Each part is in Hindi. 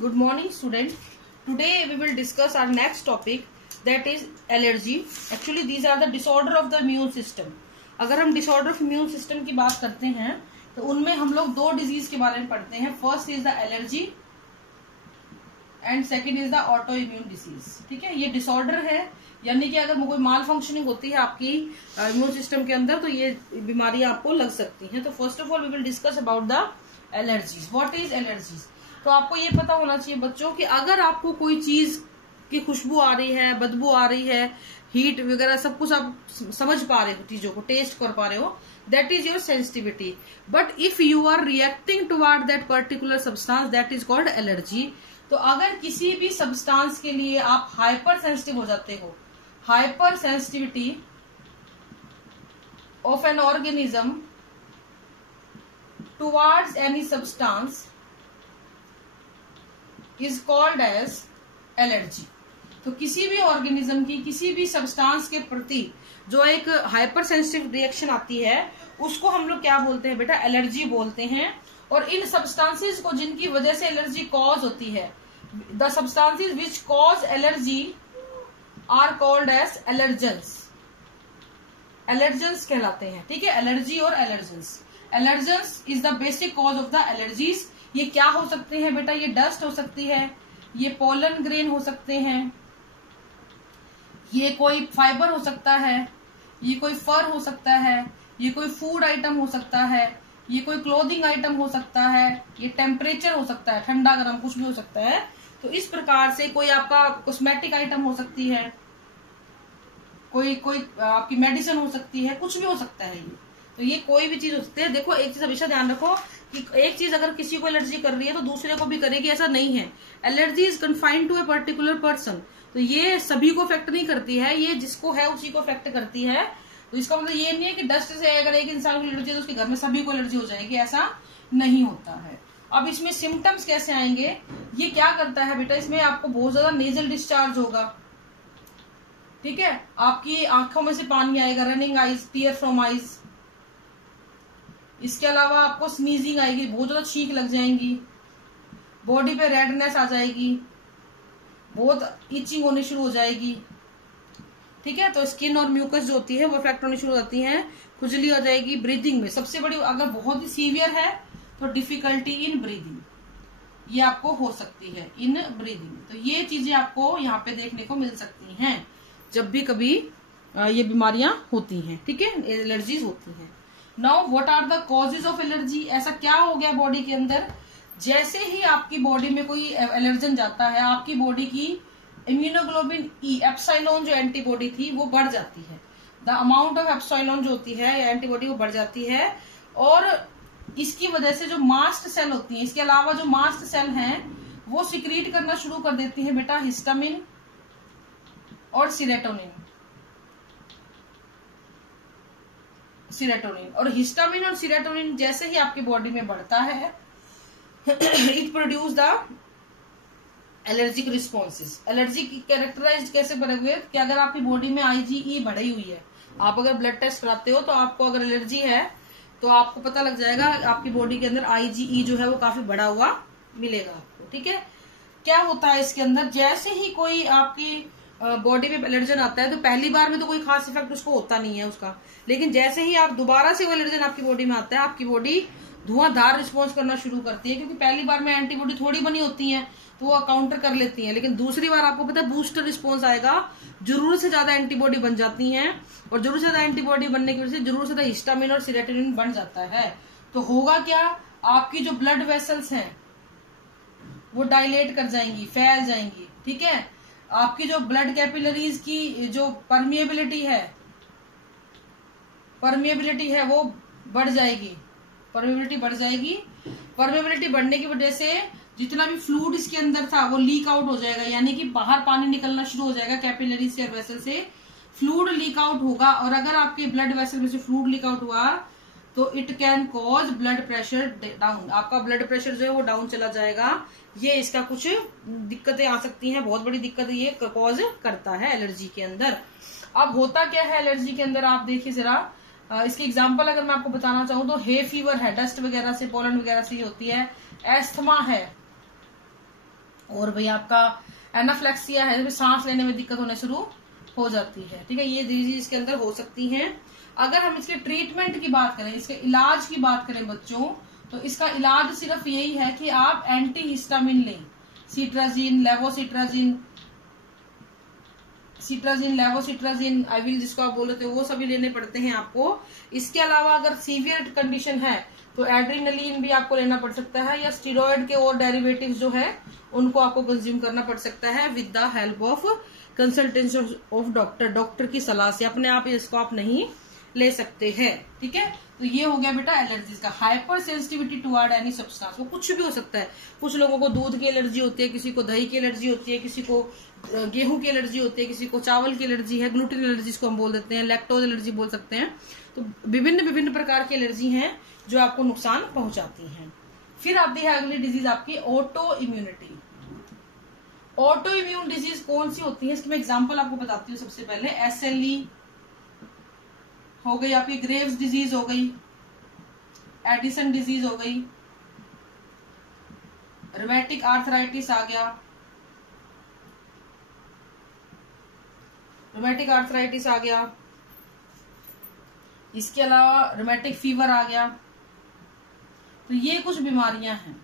Good morning, student. Today we will discuss our next topic, that is allergy. Actually, these are the disorder of the immune system. अगर हम disorder of immune system की बात करते हैं तो उनमें हम लोग दो डिजीज के बारे में पढ़ते हैं. First is the allergy and second is the auto immune disease. ठीक है, ये डिसऑर्डर है, यानी कि अगर कोई माल फंक्शनिंग होती है आपकी इम्यून सिस्टम के अंदर तो ये बीमारियां आपको लग सकती हैं. तो first of all we will discuss about the allergies. What is allergies? तो आपको ये पता होना चाहिए बच्चों कि अगर आपको कोई चीज की खुशबू आ रही है, बदबू आ रही है, हीट वगैरह सब कुछ आप समझ पा रहे हो, चीजों को टेस्ट कर पा रहे हो, that is your sensitivity. But if you are reacting toward that particular substance, that is called allergy. तो अगर किसी भी सब्सटेंस के लिए आप हाइपर सेंसिटिव हो जाते हो, hyper sensitivity of an organism towards any substance is called as allergy. तो किसी भी ऑर्गेनिज्म की किसी भी सब्सटेंस के प्रति जो एक हाइपर सेंसिटिव रिएक्शन आती है उसको हम लोग क्या बोलते हैं बेटा? एलर्जी बोलते हैं. और इन सब्सटेंसेस को जिनकी वजह से एलर्जी कॉज होती है, the substances which cause allergy are called as allergens. Allergens कहलाते हैं. ठीक है, एलर्जी और allergens. Allergens is the basic cause of the allergies. ये क्या हो सकते हैं बेटा? ये डस्ट हो सकती है, ये पोलन ग्रेन हो सकते हैं, ये कोई फाइबर हो सकता है, ये कोई फर हो सकता है, ये कोई फूड आइटम हो सकता है, ये कोई क्लोथिंग आइटम हो सकता है, ये टेम्परेचर हो सकता है, ठंडा गर्म कुछ भी हो सकता है. तो इस प्रकार से कोई आपका कॉस्मेटिक आइटम हो सकती है, कोई आपकी मेडिसिन हो सकती है, कुछ भी हो सकता है ये. तो ये कोई भी चीज हो सकती है. देखो, एक चीज हमेशा ध्यान रखो कि एक चीज अगर किसी को एलर्जी कर रही है तो दूसरे को भी करेगी, ऐसा नहीं है. Allergy is confined to a particular person. तो ये सभी को अफेक्ट नहीं करती है, ये जिसको है उसी को अफेक्ट करती है. तो इसका मतलब ये नहीं है कि डस्ट से अगर एक इंसान को एलर्जी है तो उसके घर में सभी को एलर्जी हो जाएगी, ऐसा नहीं होता है. अब इसमें सिम्टम्स कैसे आएंगे? ये क्या करता है बेटा? इसमें आपको बहुत ज्यादा नेजल डिस्चार्ज होगा. ठीक है, आपकी आंखों में से पानी आएगा, running eyes, tear from eyes. इसके अलावा आपको स्नीजिंग आएगी, बहुत ज्यादा छींक लग जाएंगी, बॉडी पे रेडनेस आ जाएगी, बहुत इचिंग होनी शुरू हो जाएगी. ठीक है, तो स्किन और म्यूकस जो होती है वो इफेक्ट होनी शुरू हो जाती है, खुजली हो जाएगी. ब्रीदिंग में सबसे बड़ी, अगर बहुत ही सीवियर है तो डिफिकल्टी इन ब्रीदिंग, ये आपको हो सकती है इन ब्रीदिंग. तो ये चीजें आपको यहाँ पे देखने को मिल सकती हैं जब भी कभी ये बीमारियां होती हैं. ठीक है, एलर्जीज होती हैं. Now what are the causes of allergy? ऐसा क्या हो गया बॉडी के अंदर, जैसे ही आपकी बॉडी में कोई एलर्जन जाता है, आपकी बॉडी की इम्यूनोग्लोबिन ई, एप्सिलॉन जो एंटीबॉडी थी वो बढ़ जाती है. द अमाउंट ऑफ एप्सिलॉन जो होती है एंटीबॉडी वो बढ़ जाती है. और इसकी वजह से जो मास्ट सेल होती है, इसके अलावा जो मास्ट सेल हैं वो सिक्रीट करना शुरू कर देती है बेटा हिस्टामिन और सीरोटोनिन. और हिस्टामिन और सीरोटोनिन जैसे ही आपकी बॉडी में बढ़ता है it produce the allergic responses. Allergy की कैरेक्टराइज कैसे बने हुए कि अगर आपकी बॉडी में IgE बढ़ी हुई है, आप अगर ब्लड टेस्ट कराते हो तो आपको अगर एलर्जी है तो आपको पता लग जाएगा आपकी बॉडी के अंदर IgE जो है वो काफी बढ़ा हुआ मिलेगा आपको. ठीक है, क्या होता है इसके अंदर, जैसे ही कोई आपकी बॉडी में एलर्जन आता है तो पहली बार में तो कोई खास इफेक्ट उसको होता नहीं है उसका, लेकिन जैसे ही आप दोबारा से वो एलर्जन आपकी बॉडी में आता है, आपकी बॉडी धुआंधार रिस्पॉन्स करना शुरू करती है, क्योंकि पहली बार में एंटीबॉडी थोड़ी बनी होती है तो वो काउंटर कर लेती है. लेकिन दूसरी बार आपको पता है बूस्टर रिस्पॉन्स आएगा, जरूरत से ज्यादा एंटीबॉडी बन जाती है, और जरूरत से ज्यादा एंटीबॉडी बनने की वजह से जरूरत से ज्यादा हिस्टामिन और सीरोटोनिन बन जाता है. तो होगा क्या, आपकी जो ब्लड वेसल्स हैं वो डायलेट कर जाएंगी, फैल जाएंगी. ठीक है, आपकी जो ब्लड कैपिलरीज की जो परमिएबिलिटी है वो बढ़ जाएगी. परमिएबिलिटी बढ़ने की वजह से जितना भी फ्लूइड इसके अंदर था वो लीक आउट हो जाएगा, यानी कि बाहर पानी निकलना शुरू हो जाएगा. कैपिलरी से, वेसल से फ्लूइड लीक आउट होगा, और अगर आपके ब्लड वेसल में से फ्लूइड लीक आउट हुआ तो it can cause blood pressure down. आपका ब्लड प्रेशर जो है वो डाउन चला जाएगा. ये इसका कुछ दिक्कतें आ सकती हैं, बहुत बड़ी दिक्कत ये कॉज करता है एलर्जी के अंदर. अब होता क्या है एलर्जी के अंदर, आप देखिए जरा, इसकी एग्जांपल अगर मैं आपको बताना चाहूँ तो हे फीवर है, डस्ट वगैरह से, पोलन वगैरह से होती है. एस्थमा है, और भाई आपका एनाफ्लेक्सिया है, सांस लेने में दिक्कत होने शुरू हो जाती है। ठीक है, ये डिजीज इसके अंदर हो सकती हैं। अगर हम इसके ट्रीटमेंट की बात करें, इसके इलाज की बात करें बच्चों, तो इसका इलाज सिर्फ यही है कि आप एंटी हिस्टामिन लें, सिट्राजिन, लेवोसिट्राजिन, आईविल जिसको आप बोल रहे थे, वो सभी लेने पड़ते हैं आपको। इसके अलावा अगर सीवियर कंडीशन है तो एड्रेनलिन भी आपको लेना पड़ सकता है, या स्टीरॉयड के और डेरिवेटिव्स जो है उनको आपको कंज्यूम करना पड़ सकता है with the help of consultancy of doctor की सलाह से। अपने आप इसको आप नहीं ले सकते हैं। ठीक है, तो ये हो गया बेटा एलर्जीज का। Hyper sensitivity toward any substance, वो कुछ भी हो सकता है। कुछ लोगों को दूध की एलर्जी होती है, किसी को दही की एलर्जी होती है, किसी को गेहूं की एलर्जी होती है, किसी को चावल की एलर्जी है, ग्लूटेन एलर्जी जिसको हम बोल देते हैं, लैक्टोज एलर्जी बोल सकते हैं। तो विभिन्न प्रकार की एलर्जी हैं जो आपको नुकसान पहुंचाती हैं। फिर आती है अगली डिजीज आपकी auto immunity. Auto immune disease कौन सी होती है, इसकी मैं एग्जांपल आपको बताती हूँ। सबसे पहले SLE हो गई, आपकी ग्रेव्स डिजीज हो गई, एडिसन डिजीज हो गई, रूमेटिक आर्थराइटिस आ गया, इसके अलावा रूमेटिक फीवर आ गया। तो ये कुछ बीमारियां हैं।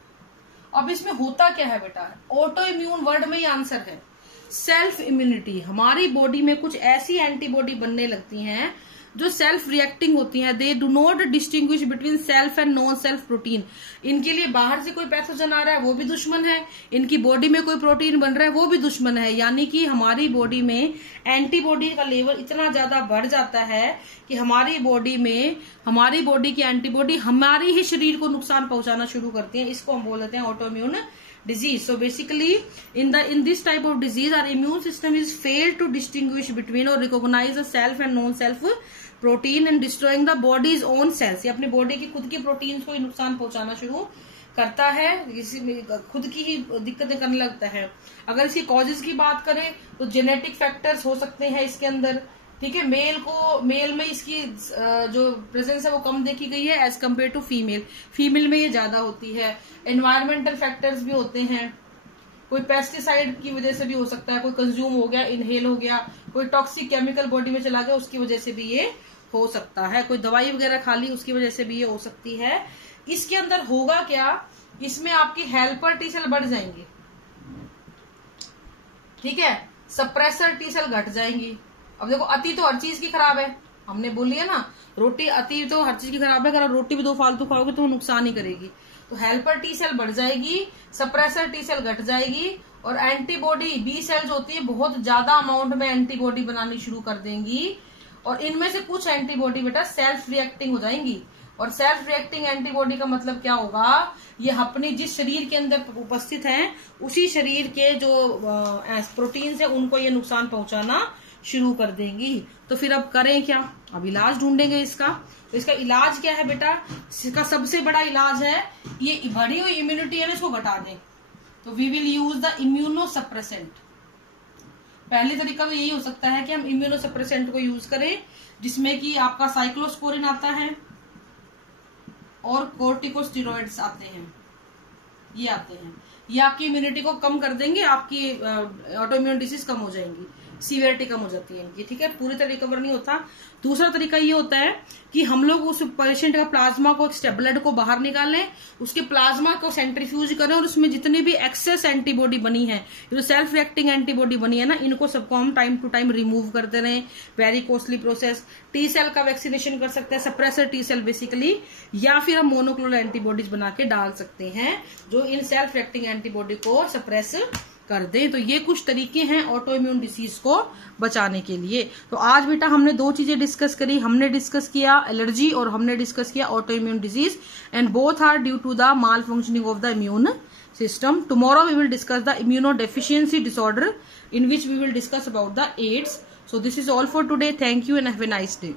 अब इसमें होता क्या है बेटा, ऑटो इम्यून वर्ड में ही आंसर है। सेल्फ इम्यूनिटी, हमारी बॉडी में कुछ ऐसी एंटीबॉडी बनने लगती हैं जो सेल्फ रिएक्टिंग होती हैं। They do not distinguish between self and non self protein. इनके लिए बाहर से कोई पैथोजन आ रहा है वो भी दुश्मन है, इनकी बॉडी में कोई प्रोटीन बन रहा है वो भी दुश्मन है। यानी कि हमारी बॉडी में एंटीबॉडी का लेवल इतना ज्यादा बढ़ जाता है कि हमारी बॉडी की एंटीबॉडी हमारे ही शरीर को नुकसान पहुंचाना शुरू करती है। इसको हम बोल देते हैं auto immune disease. So basically in this type of disease our immune system is failed to distinguish between or recognize the self and non self protein and destroying the body's own cells. ये अपनी बॉडी की खुद की प्रोटीन्स को नुकसान पहुंचाना शुरू करता है, इसी में खुद की ही दिक्कतें करने लगता है। अगर इसकी कॉजेज की बात करें तो जेनेटिक फैक्टर्स हो सकते हैं इसके अंदर। ठीक है, मेल में इसकी जो प्रेजेंस है वो कम देखी गई है एज कम्पेयर टू फीमेल में ये ज्यादा होती है। एनवायरमेंटल फैक्टर्स भी होते हैं, कोई पेस्टिसाइड की वजह से भी हो सकता है, कोई कंज्यूम हो गया, इनहेल हो गया, कोई टॉक्सिक केमिकल बॉडी में चला गया उसकी वजह से भी ये हो सकता है, कोई दवाई वगैरह खा ली उसकी वजह से भी ये हो सकती है। इसके अंदर होगा क्या, इसमें आपकी हेल्पर टी सेल बढ़ जाएंगी। ठीक है, सप्रेसर टी सेल घट जाएंगी। अब देखो अति तो हर चीज की खराब है, हमने बोली है ना, रोटी अति तो हर चीज की खराब है। अगर रोटी भी 2 फालतू खाओगे तो वो नुकसान ही करेगी। तो हेल्पर टी सेल बढ़ जाएगी, सप्रेसर टी सेल घट जाएगी, और एंटीबॉडी बी सेल्स होती है बहुत ज्यादा अमाउंट में एंटीबॉडी बनानी शुरू कर देंगी। और इनमें से कुछ एंटीबॉडी बेटा सेल्फ रिएक्टिंग हो जाएंगी। और सेल्फ रिएक्टिंग एंटीबॉडी का मतलब क्या होगा, ये अपनी जिस शरीर के अंदर उपस्थित हैं उसी शरीर के जो प्रोटीन्स है उनको ये नुकसान पहुंचाना शुरू कर देंगी। तो फिर अब करें क्या, अब इलाज ढूंढेंगे इसका। तो इसका इलाज क्या है बेटा, इसका सबसे बड़ा इलाज है ये बढ़ी हुई इम्यूनिटी है ना, इसको घटा दें। तो we will use the immunosuppressant. पहले तरीका तो यही हो सकता है कि हम इम्यूनोसप्रेसेंट को यूज करें, जिसमें कि आपका साइक्लोस्पोरिन आता है और कोर्टिकोस्टेरॉइड्स आते हैं, ये आते हैं। ये आपकी इम्यूनिटी को कम कर देंगे, आपकी ऑटो इम्यून डिसीज कम हो जाएंगी, सीवियरिटी कम हो जाती है इनकी। ठीक है, पूरी तरह रिकवर नहीं होता। दूसरा तरीका ये होता है कि हम लोग उस पेशेंट का प्लाज्मा को, ब्लड को बाहर निकालें, उसके प्लाज्मा को सेंट्रीफ्यूज करें और उसमें जितनी भी एक्सेस एंटीबॉडी बनी है, जो सेल्फ रिएक्टिंग एंटीबॉडी बनी है ना, इनको सबको हम टाइम टू टाइम रिमूव करते रहें। Very costly process. T cell का वैक्सीनेशन कर सकते हैं, सप्रेसर टी सेल बेसिकली, या फिर हम मोनोक्लोनल एंटीबॉडीज बना के डाल सकते हैं जो इन सेल्फ रिएक्टिंग एंटीबॉडी को सप्रेस कर दें। तो ये कुछ तरीके हैं ऑटो इम्यून डिसीज को बचाने के लिए। तो आज बेटा हमने 2 चीजें डिस्कस करी, हमने डिस्कस किया एलर्जी और हमने डिस्कस किया autoimmune disease, and both are due to the malfunctioning of the immune system. Tomorrow we will discuss the immunodeficiency disorder, in which we will discuss about the AIDS. So this is all for today. Thank you and have a nice day.